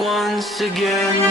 once again.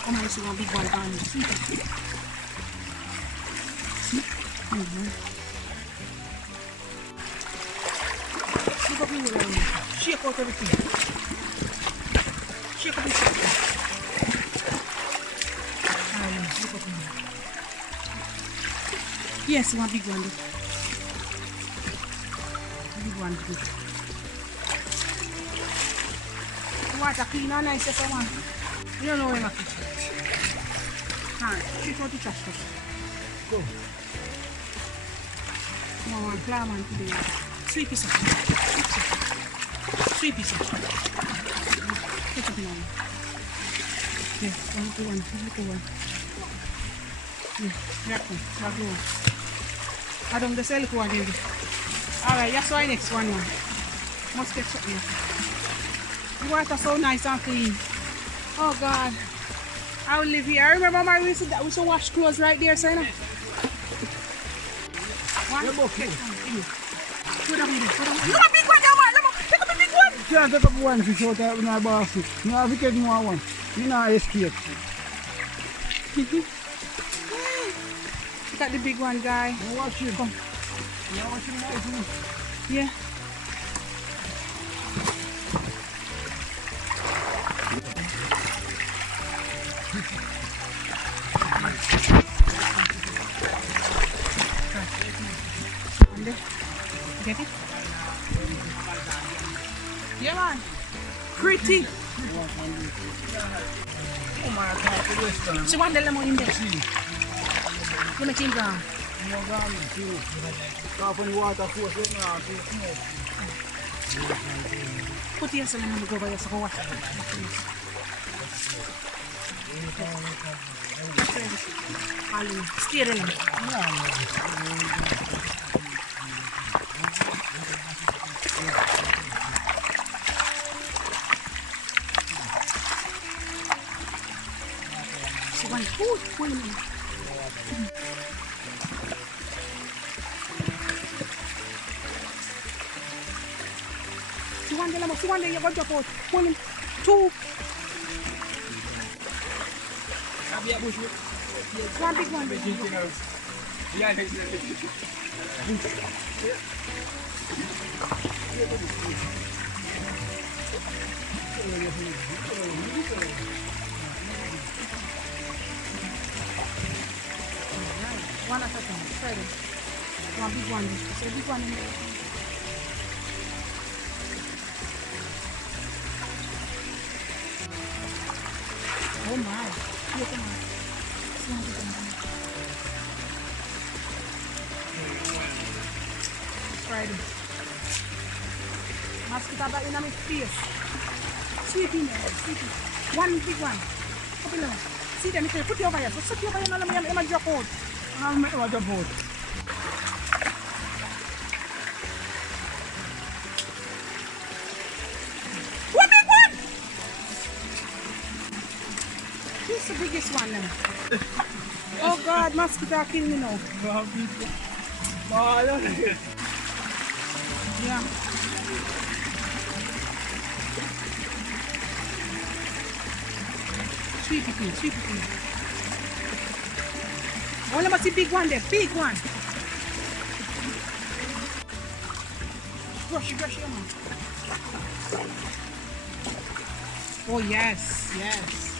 Oh my, see one big one on the sea. See? Look up in the room. Shake out everything. Shake up the shake. Look up in there. Yes, one big one. Big one, good. Water clean and nice, yes, I want. You don't know where my fish is. Alright, shake out the trash first. Go. No one clam on today. Sweep it up. Sweep it up. Take it now. Yes, one to one. Yeah, go. I don't the sell one here. Alright, that's why next one now. Must get something. The water so nice and clean. Oh God, I will live here. I remember my we said that we should wash clothes right there, so you know. One, take one, give me. Put up in there, put up in there. Look at big one, you want? Take up a big one. You can't take up one fish out of my basket. You have to get more one. You not escape. Look at the big one, guy. You watch him. Come. You watch him nicely. Yeah. Get it? Yeah, man. Pretty. Oh my God, the western. She want the lemon in there. Let me change down. No garment, too. Half on the water force, let me out. Put your lemon go by your wash. Steer the lemon. Wait a minute. See one day you go drop out. 1, 2. One big one. One at a time. Try them. One big one. So big one in there. Oh my. Look at that. Try them. Mosquito back in my face. Sweep in there. Sweep in. One big one. Up in there. See them. Put it over here. Put it over here. I'm going to drop out. I'll make you jump out. One big one! This is the biggest one now. Oh God, mosquito are killing me now. Yeah. sweepy clean, sweepy clean. Only about the big one there, big one. Brush it, man. Oh yes, yes.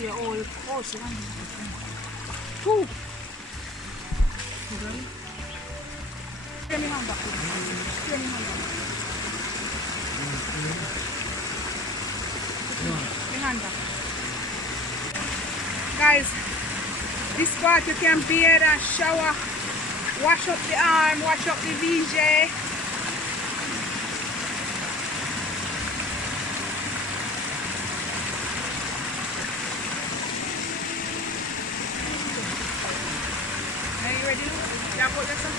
Yeah, all course. Woo! Okay. Spray me hand back. Spray me hand back. Me hand back. Guys, this part you can bathe and shower, wash up the arm, wash up the VJ. Are you ready? Yeah, put this on.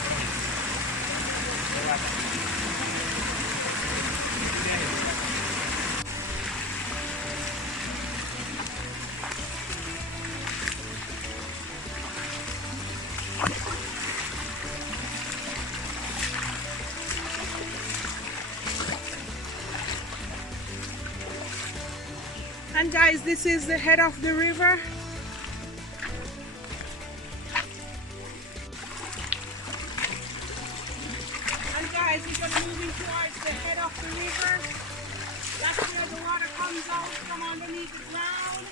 And guys, this is the head of the river. And guys, we're going to move in towards the head of the river. That's where the water comes out from underneath the ground.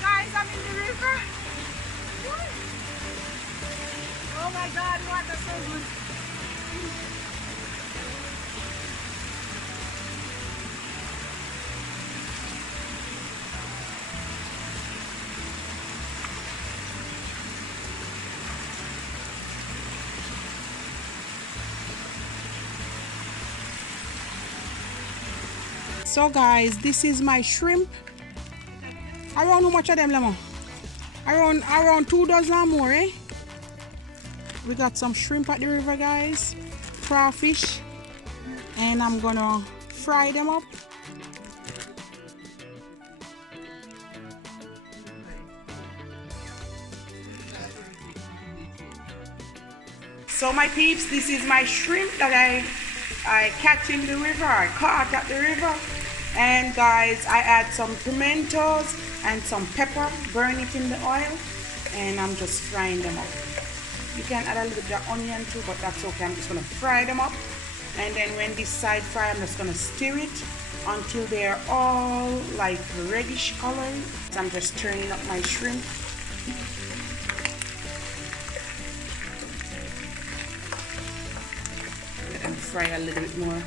Guys, I'm in the river. Oh my God, water so good. So guys, this is my shrimp. Around how much of them, Lemon? Around 2 dozen or more, eh? We got some shrimp at the river, guys. Crawfish. And I'm gonna fry them up. So my peeps, this is my shrimp that I catch in the river, I caught at the river. And guys, I add some pimentos and some pepper, burn it in the oil, and I'm just frying them up. You can add a little bit of onion too, but that's okay. I'm just gonna fry them up. And then when this side fry, I'm just gonna stir it until they're all like reddish color. So I'm just turning up my shrimp. Let them fry a little bit more.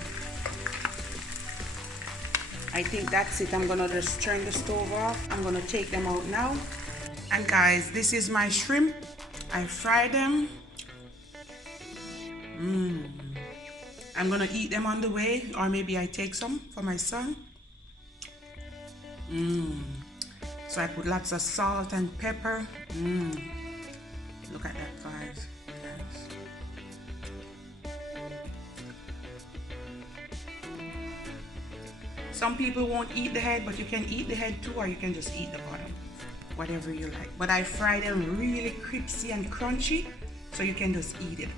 I think that's it. I'm gonna just turn the stove off. I'm gonna take them out now. And guys, this is my shrimp. I fry them. I'm gonna eat them on the way, or maybe I take some for my son. So I put lots of salt and pepper. Look at that, guys. Some people won't eat the head, but you can eat the head too, or you can just eat the bottom, whatever you like. But I fry them really crispy and crunchy, so you can just eat it.